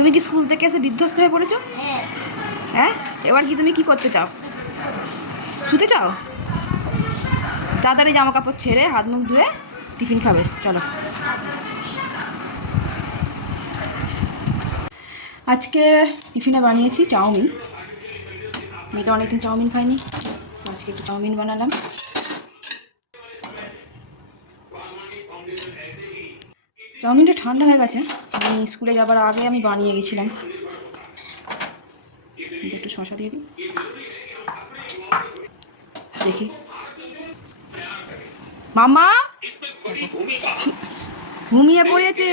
তুমি কি স্কুল থেকে এসে বিধ্বস্ত হয়ে পড়েছো? হ্যাঁ, এবার কি তুমি কি করতে চাও? শুতে চাও? তাড়াতাড়ি জামা কাপড় ছেড়ে হাত মুখ ধুয়ে টিফিন খাবে, চলো। আজকে টিফিনে বানিয়েছি চাউমিন। মেয়েটা অনেকদিন চাউমিন খায়নি, আজকে একটু চাউমিন বানালাম। চাউমিনটা ঠান্ডা হয়ে গেছে, আমি স্কুলে যাবার আগে আমি বানিয়ে গেছিলাম। একটু শসা দিয়ে দিই, দেখি। মামা ঘুমিয়ে পড়েছে।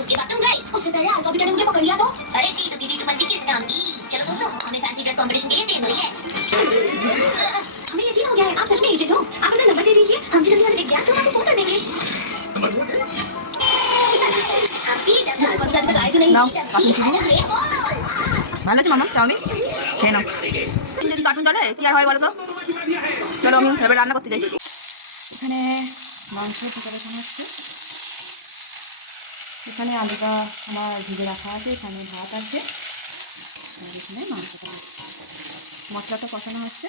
उसके बाद तुम गए। उससे पहले अल्फा बीटा ने मुझे पकड़ लिया तो। अरे सी तो बीटी बनती किस काम की? चलो दोस्तों, हमें फैंसी ड्रेस कंपटीशन के लिए तैयार हो रही है। हमें यकीन हो गया है, आप सच में एजेंट हो। आप अपना नंबर दे दीजिए, हम जल्दी वाले विद्यार्थी को फोन कर देंगे। आपकी अल्फा बीटा लगाए तो नहीं। नाउ काटून ছিল ভালো আছে মামা, চাউমিন খেয়ে নাও। যদি কার্টুন চলে কি আর হয় বলো তো? চলো আমি এবার রান্না করতে যাই। এখানে মাংস প্রিপারেশন হচ্ছে। এখানে আলুটা আমার ভিজে রাখা আছে, এখানে ভাত আছে, আর এখানে মাংসটা মশলাটা কষানো হচ্ছে।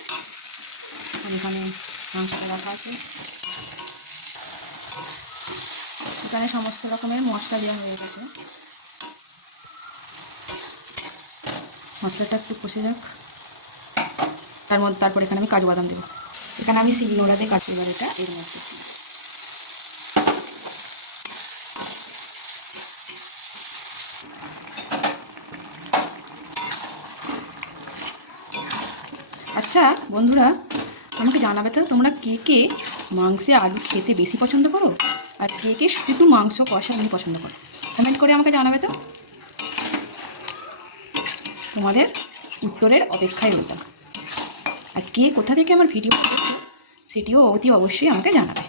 এখানে মাংসটা রাখা আছে, এখানে সমস্ত রকমের মশলা দেওয়া হয়ে গেছে। মশলাটা একটু কষে যাক, তারপর এখানে আমি কাজু বাদাম দেবো। এখানে আমি শিলনোড়া দিয়ে কাটছি এটা এর মধ্যে। আচ্ছা বন্ধুরা, আমাকে জানাবে তো তোমরা কে কে মাংসে আলু খেতে বেশি পছন্দ করো, আর কে কে শুধু মাংস কষা এমনি পছন্দ করো? কমেন্ট করে আমাকে জানাবে তো। তোমাদের উত্তরের অপেক্ষায় রইলাম। আর কে কোথা থেকে আমার ভিডিও দেখছো সেটিও অতি অবশ্যই আমাকে জানাবে।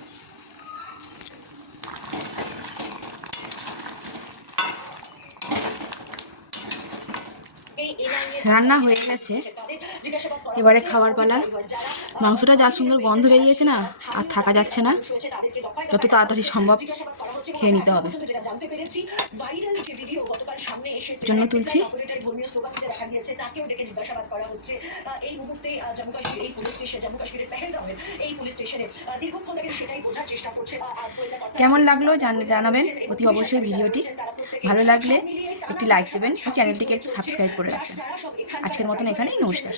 রান্না হয়ে গেছে, এবারে খাবার পালা। মাংসটা যা সুন্দর গন্ধ বেরিয়েছে না, আর থাকা যাচ্ছে না, যত তাড়াতাড়ি সম্ভব খেয়ে নিতে হবে। জন্য তুলছি। কেমন লাগলো জানাবেন অতি অবশ্যই ভিডিওটি। ভালো লাগলে একটি লাইক দেবেন, চ্যানেলটিকে একটু সাবস্ক্রাইব করে রাখবেন। আজকের মতন এখানেই, নমস্কার।